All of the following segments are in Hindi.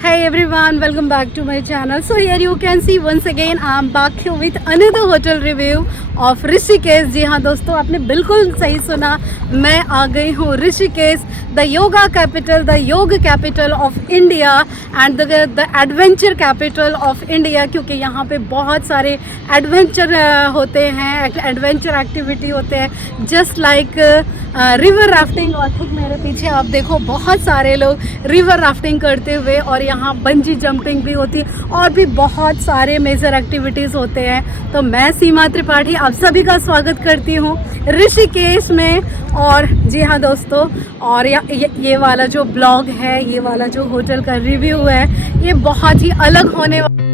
Hey everyone, welcome back to my channel. So here you can see once again I am back here with another hotel review of Rishikesh. जी हाँ दोस्तों, आपने बिल्कुल सही सुना, मैं आ गई हूँ Rishikesh, the yoga capital, the yog capital of India and the adventure capital of India. क्योंकि यहाँ पे बहुत सारे एडवेंचर होते हैं, एडवेंचर एक्टिविटी होते हैं, जस्ट लाइक रिवर राफ्टिंग। और ठीक मेरे पीछे आप देखो बहुत सारे लोग रिवर राफ्टिंग करते हुए, और यहाँ बंजी जंपिंग भी होती है और भी बहुत सारे मेजर एक्टिविटीज़ होते हैं। तो मैं सीमा त्रिपाठी आप सभी का स्वागत करती हूँ ऋषिकेश में। और जी हाँ दोस्तों, और ये वाला जो ब्लॉग है, ये वाला जो होटल का रिव्यू है, ये बहुत ही अलग होने वाला।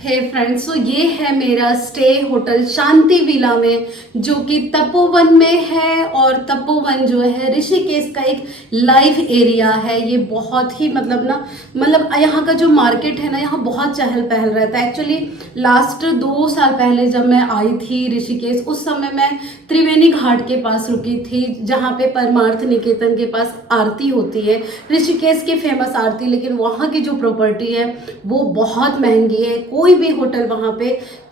हे फ्रेंड्स, तो ये है मेरा स्टे होटल शांति विला में, जो कि तपोवन में है। और तपोवन जो है ऋषिकेश का एक लाइव एरिया है। ये बहुत ही मतलब यहाँ का जो मार्केट है ना, यहाँ बहुत चहल पहल रहता है। एक्चुअली लास्ट 2 साल पहले जब मैं आई थी ऋषिकेश, उस समय मैं त्रिवेणी घाट के पास रुकी थी, जहाँ पे परमार्थ निकेतन के पास आरती होती है, ऋषिकेश की फेमस आरती। लेकिन वहाँ की जो प्रॉपर्टी है वो बहुत महंगी है। कोई भी होटल वहाँ पे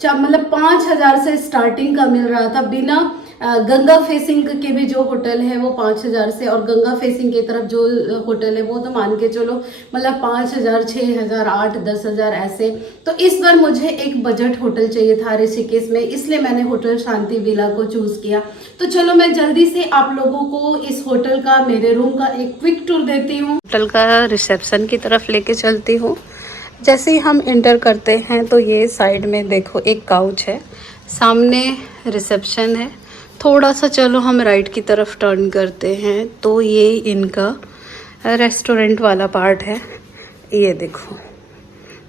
मतलब 5,000 से स्टार्टिंग का मिल रहा था, बिना गंगा फेसिंग के भी जो होटल है वो 5,000 से, और गंगा फेसिंग की तरफ जो होटल है वो तो मान के चलो मतलब 5,000, 6,000, 8, 10,000 ऐसे। तो इस बार मुझे एक बजट होटल चाहिए था ऋषिकेश में, इसलिए मैंने होटल शांति विला को चूज़ किया। तो चलो मैं जल्दी से आप लोगों को इस होटल का, मेरे रूम का एक क्विक टूर देती हूँ। होटल का रिसेप्शन की तरफ लेके चलती हूँ। जैसे ही हम इंटर करते हैं तो ये साइड में देखो एक काउच है, सामने रिसेप्शन है। थोड़ा सा चलो हम राइट की तरफ टर्न करते हैं तो ये इनका रेस्टोरेंट वाला पार्ट है। ये देखो,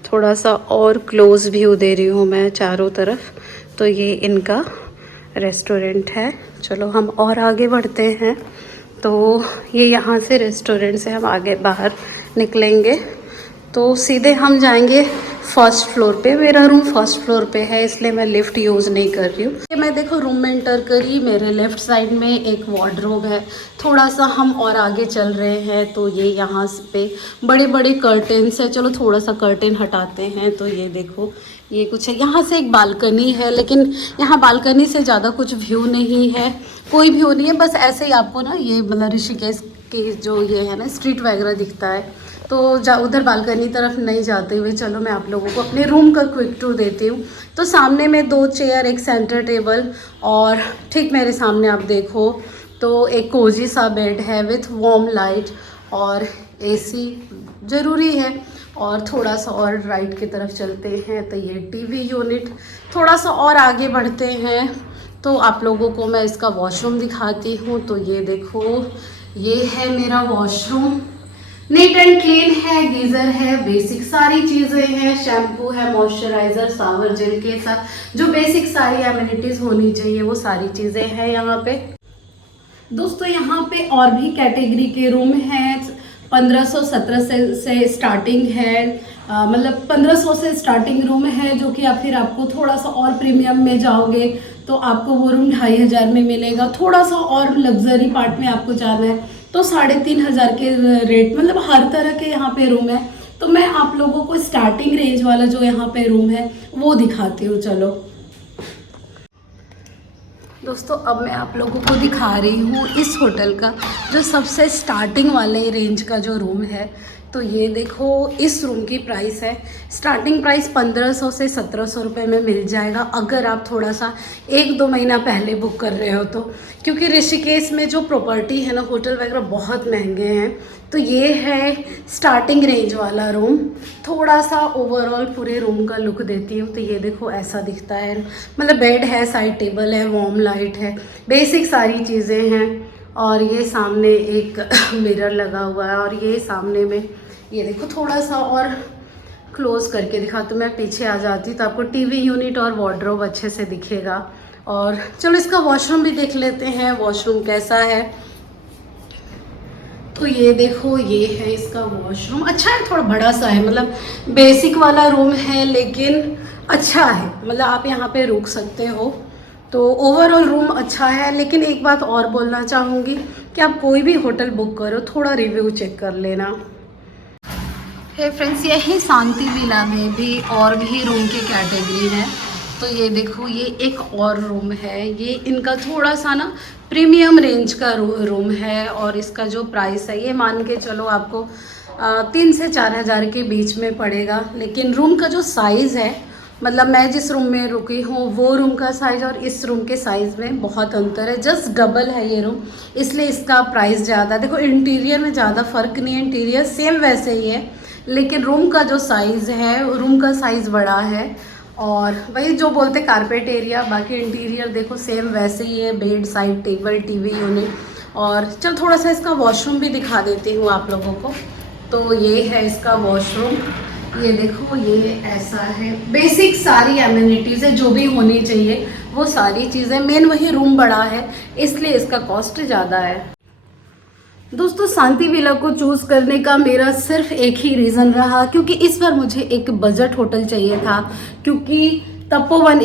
थोड़ा सा और क्लोज व्यू दे रही हूँ मैं चारों तरफ। तो ये इनका रेस्टोरेंट है। चलो हम और आगे बढ़ते हैं। तो ये यहाँ से रेस्टोरेंट से हम आगे बाहर निकलेंगे तो सीधे हम जाएंगे फर्स्ट फ्लोर पे। मेरा रूम फर्स्ट फ्लोर पे है, इसलिए मैं लिफ्ट यूज़ नहीं कर रही हूँ। मैं देखो रूम में एंटर करी, मेरे लेफ़्ट साइड में एक वार्डरोब है। थोड़ा सा हम और आगे चल रहे हैं तो ये यहाँ पे बड़े बड़े कर्टेन्स है। चलो थोड़ा सा कर्टेन हटाते हैं तो ये देखो ये कुछ है। यहाँ से एक बालकनी है, लेकिन यहाँ बालकनी से ज़्यादा कुछ व्यू नहीं है, कोई व्यू नहीं है। बस ऐसे ही आपको ना ये मतलब ऋषिकेश की जो ये है ना स्ट्रीट वगैरह दिखता है। तो उधर बालकनी तरफ नहीं जाते हुए चलो मैं आप लोगों को अपने रूम का क्विक टूर देती हूँ। तो सामने में 2 चेयर, एक सेंटर टेबल, और ठीक मेरे सामने आप देखो तो एक कोजी सा बेड है विथ वार्म लाइट, और एसी ज़रूरी है। और थोड़ा सा और राइट की तरफ चलते हैं तो ये टीवी यूनिट। थोड़ा सा और आगे बढ़ते हैं तो आप लोगों को मैं इसका वॉशरूम दिखाती हूँ। तो ये देखो, ये है मेरा वॉशरूम। नीट एंड क्लीन है, गीजर है, बेसिक सारी चीज़ें हैं, शैम्पू है, मॉइस्चराइज़र, शावर जेल के साथ जो बेसिक सारी एमिनिटीज़ होनी चाहिए वो सारी चीज़ें हैं यहाँ पे। दोस्तों यहाँ पे और भी कैटेगरी के रूम हैं। 1517 से स्टार्टिंग है, मतलब 1500 से स्टार्टिंग रूम है, जो कि फिर आपको थोड़ा सा और प्रीमियम में जाओगे तो आपको वो रूम 2,500 में मिलेगा। थोड़ा सा और लग्जरी पार्ट में आपको जाना है तो 3,500 के रेट, मतलब हर तरह के यहाँ पे रूम है। तो मैं आप लोगों को स्टार्टिंग रेंज वाला जो यहाँ पे रूम है वो दिखाती हूँ। चलो दोस्तों, अब मैं आप लोगों को दिखा रही हूँ इस होटल का जो सबसे स्टार्टिंग वाले रेंज का जो रूम है। तो ये देखो, इस रूम की प्राइस है, स्टार्टिंग प्राइस 1,500 से 1,700 रुपये में मिल जाएगा, अगर आप थोड़ा सा 1-2 महीना पहले बुक कर रहे हो तो। क्योंकि ऋषिकेश में जो प्रॉपर्टी है ना, होटल वगैरह बहुत महंगे हैं। तो ये है स्टार्टिंग रेंज वाला रूम। थोड़ा सा ओवरऑल पूरे रूम का लुक देती हूँ तो ये देखो ऐसा दिखता है। मतलब बेड है, साइड टेबल है, वार्म लाइट है, बेसिक सारी चीज़ें हैं। और ये सामने एक मिरर लगा हुआ है, और ये सामने में ये देखो थोड़ा सा और क्लोज करके दिखा तो मैं पीछे आ जाती तो आपको टीवी यूनिट और वार्डरोब अच्छे से दिखेगा। और चलो इसका वॉशरूम भी देख लेते हैं, वॉशरूम कैसा है। तो ये देखो, ये है इसका वॉशरूम। अच्छा है, थोड़ा बड़ा सा है, मतलब बेसिक वाला रूम है लेकिन अच्छा है, मतलब आप यहाँ पे रुक सकते हो। तो ओवरऑल रूम अच्छा है। लेकिन एक बात और बोलना चाहूँगी कि आप कोई भी होटल बुक करो, थोड़ा रिव्यू चेक कर लेना। हे फ्रेंड्स, यही शांति विला में भी और भी रूम की कैटेगरी है। तो ये देखो, ये एक और रूम है। ये इनका थोड़ा सा ना प्रीमियम रेंज का रूम है और इसका जो प्राइस है ये मान के चलो आपको 3 से 4 हज़ार के बीच में पड़ेगा। लेकिन रूम का जो साइज़ है, मतलब मैं जिस रूम में रुकी हूँ वो रूम का साइज़ और इस रूम के साइज़ में बहुत अंतर है, जस्ट डबल है ये रूम, इसलिए इसका प्राइस ज़्यादा। देखो इंटीरियर में ज़्यादा फ़र्क नहीं है, इंटीरियर सेम वैसे ही है, लेकिन रूम का जो साइज़ है, रूम का साइज़ बड़ा है। और वही जो बोलते कारपेट एरिया, बाकी इंटीरियर देखो सेम वैसे ही है, bed, side table, TV unit. और चल थोड़ा सा इसका वॉशरूम भी दिखा देती हूँ आप लोगों को। तो ये है इसका वॉशरूम, ये देखो, ये ऐसा है। बेसिक सारी एमिनिटीज़ है जो भी होनी चाहिए, वो सारी चीज़ें। मेन वही रूम बड़ा है, इसलिए इसका कॉस्ट ज़्यादा है। दोस्तों, शांति विला को चूज़ करने का मेरा सिर्फ एक ही रीज़न रहा, क्योंकि इस बार मुझे एक बजट होटल चाहिए था। क्योंकि तपोवन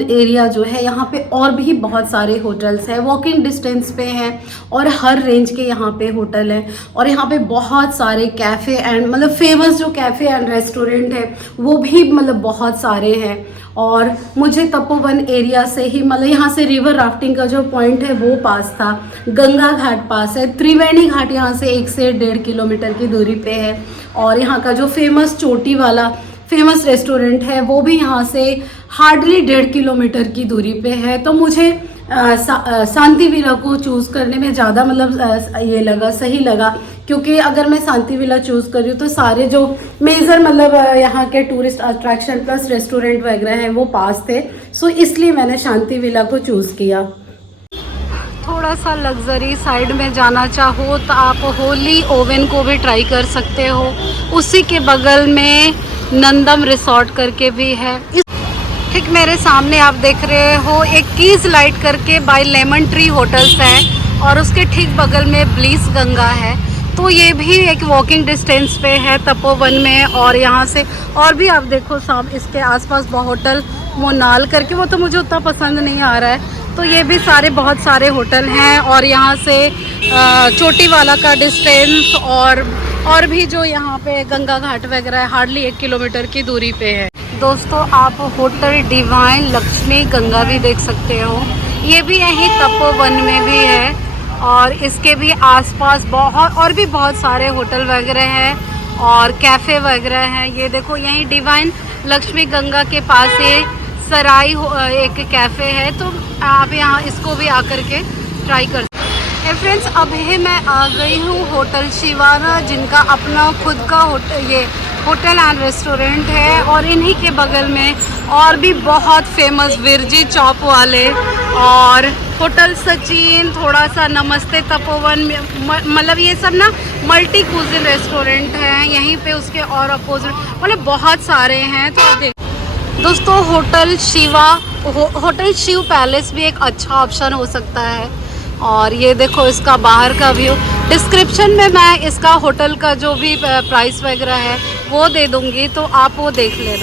एरिया जो है, यहाँ पे और भी बहुत सारे होटल्स हैं, वॉकिंग डिस्टेंस पे हैं और हर रेंज के यहाँ पे होटल हैं। और यहाँ पे बहुत सारे कैफ़े एंड मतलब फेमस जो कैफ़े एंड रेस्टोरेंट है वो भी मतलब बहुत सारे हैं। और मुझे तपोवन एरिया से ही, मतलब यहाँ से रिवर राफ्टिंग का जो पॉइंट है वो पास था, गंगा घाट पास है, त्रिवेणी घाट यहाँ से 1 से 1.5 किलोमीटर की दूरी पे है। और यहाँ का जो फेमस चोटी वाला फेमस रेस्टोरेंट है वो भी यहाँ से हार्डली 1.5 किलोमीटर की दूरी पे है। तो मुझे शांति विला को चूज़ करने में ज़्यादा मतलब ये लगा, सही लगा। क्योंकि अगर मैं शांति विला चूज़ कर रही हूँ तो सारे जो मेजर मतलब यहाँ के टूरिस्ट अट्रैक्शन प्लस रेस्टोरेंट वगैरह हैं वो पास थे, सो इसलिए मैंने शांति विला को चूज़ किया। थोड़ा सा लग्जरी साइड में जाना चाहो तो आप होली ओवन को भी ट्राई कर सकते हो। उसी के बगल में नंदम रिसोर्ट करके भी है। ठीक मेरे सामने आप देख रहे हो एक कीज लाइट करके बाय लेमन ट्री होटल्स है और उसके ठीक बगल में ब्लीस गंगा है। तो ये भी एक वॉकिंग डिस्टेंस पे है तपोवन में। और यहाँ से और भी आप देखो साहब, इसके आसपास होटल मोनाल करके, वो तो मुझे उतना पसंद नहीं आ रहा है। तो ये भी सारे बहुत सारे होटल हैं। और यहाँ से चोटी वाला का डिस्टेंस और भी जो यहाँ पे गंगा घाट वगैरह है हार्डली 1 किलोमीटर की दूरी पे है। दोस्तों, आप होटल डिवाइन लक्ष्मी गंगा भी देख सकते हो, ये भी यहीं तपोवन में भी है। और इसके भी आसपास और भी बहुत सारे होटल वगैरह हैं और कैफ़े वगैरह हैं। ये देखो, यहीं डिवाइन लक्ष्मी गंगा के पास सराय एक कैफ़े है, तो आप यहाँ इसको भी आकर के ट्राई कर सकते हैं। फ्रेंड्स, अभी मैं आ गई हूँ होटल शिवाना, जिनका अपना खुद का होटल एंड रेस्टोरेंट है। और इन्हीं के बगल में और भी बहुत फेमस विरजी चौप वाले और होटल सचिन, थोड़ा सा नमस्ते तपोवन, मतलब ये सब ना मल्टी क्यूजिन रेस्टोरेंट हैं यहीं पे। उसके और अपोजिट मतलब बहुत सारे हैं। तो दोस्तों, होटल शिव पैलेस भी एक अच्छा ऑप्शन हो सकता है। और ये देखो इसका बाहर का व्यू। डिस्क्रिप्शन में मैं इसका होटल का जो भी प्राइस वगैरह है वो दे दूँगी, तो आप वो देख लेना।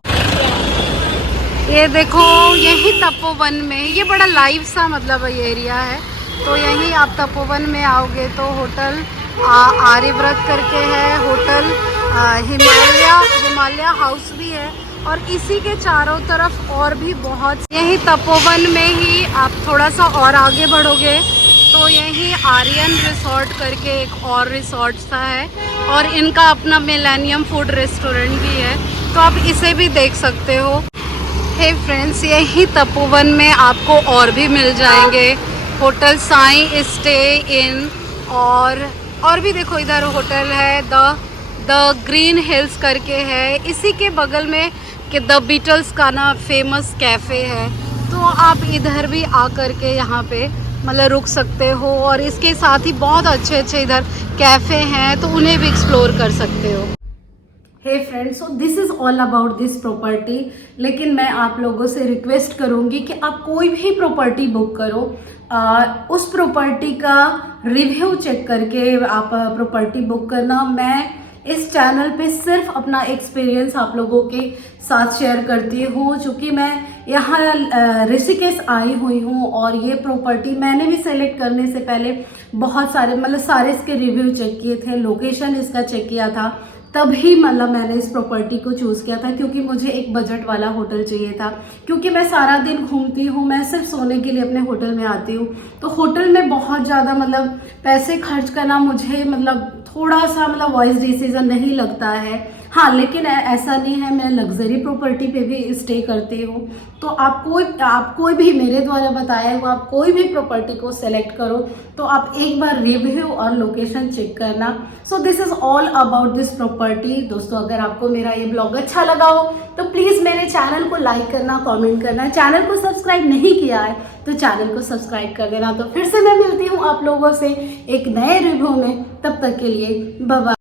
ये देखो, यही तपोवन में ये बड़ा लाइव सा मतलब ये एरिया है। तो यहीं आप तपोवन में आओगे तो होटल आर्यव्रत करके है, होटल हिमालय हाउस भी है। और इसी के चारों तरफ और भी बहुत, यही तपोवन में ही आप थोड़ा सा और आगे बढ़ोगे तो यही आर्यन रिसोर्ट करके एक और रिसोर्ट सा है। और इनका अपना मिलेनियम फूड रेस्टोरेंट भी है, तो आप इसे भी देख सकते हो। हे फ्रेंड्स, यही तपोवन में आपको और भी मिल जाएंगे होटल साई स्टे इन। और भी देखो, इधर होटल है द ग्रीन हिल्स करके है। इसी के बगल में कि द बीटल्स का ना फेमस कैफ़े है। तो आप इधर भी आकर के यहाँ पे मतलब रुक सकते हो। और इसके साथ ही बहुत अच्छे अच्छे इधर कैफ़े हैं, तो उन्हें भी एक्सप्लोर कर सकते हो। Hey friends, so this is all about this property. लेकिन मैं आप लोगों से रिक्वेस्ट करूँगी कि आप कोई भी प्रॉपर्टी बुक करो उस प्रॉपर्टी का रिव्यू चेक करके आप प्रॉपर्टी बुक करना। मैं इस चैनल पे सिर्फ अपना एक्सपीरियंस आप लोगों के साथ शेयर करती हूँ, चूँकि मैं यहाँ ऋषिकेश आई हुई हूँ और ये प्रॉपर्टी मैंने भी सेलेक्ट करने से पहले बहुत सारे मतलब सारे इसके रिव्यू चेक किए थे, लोकेशन इसका चेक किया था, तभी मतलब मैंने इस प्रॉपर्टी को चूज़ किया था, क्योंकि मुझे एक बजट वाला होटल चाहिए था। क्योंकि मैं सारा दिन घूमती हूँ, मैं सिर्फ सोने के लिए अपने होटल में आती हूँ, तो होटल में बहुत ज़्यादा मतलब पैसे खर्च करना मुझे मतलब थोड़ा सा मतलब वाइज डिसीजन नहीं लगता है। हाँ, लेकिन ऐसा नहीं है, मैं लग्जरी प्रॉपर्टी पे भी स्टे करती हूँ। तो आप कोई भी मेरे द्वारा बताया हुआ आप कोई भी प्रॉपर्टी को सेलेक्ट करो तो आप एक बार रिव्यू और लोकेशन चेक करना। सो this is all about this property. दोस्तों, अगर आपको मेरा ये ब्लॉग अच्छा लगा हो तो प्लीज़ मेरे चैनल को लाइक करना, कमेंट करना। चैनल को सब्सक्राइब नहीं किया है तो चैनल को सब्सक्राइब कर देना। तो फिर से मैं मिलती हूँ आप लोगों से एक नए रिव्यू में, तब तक के लिए बाय बाय।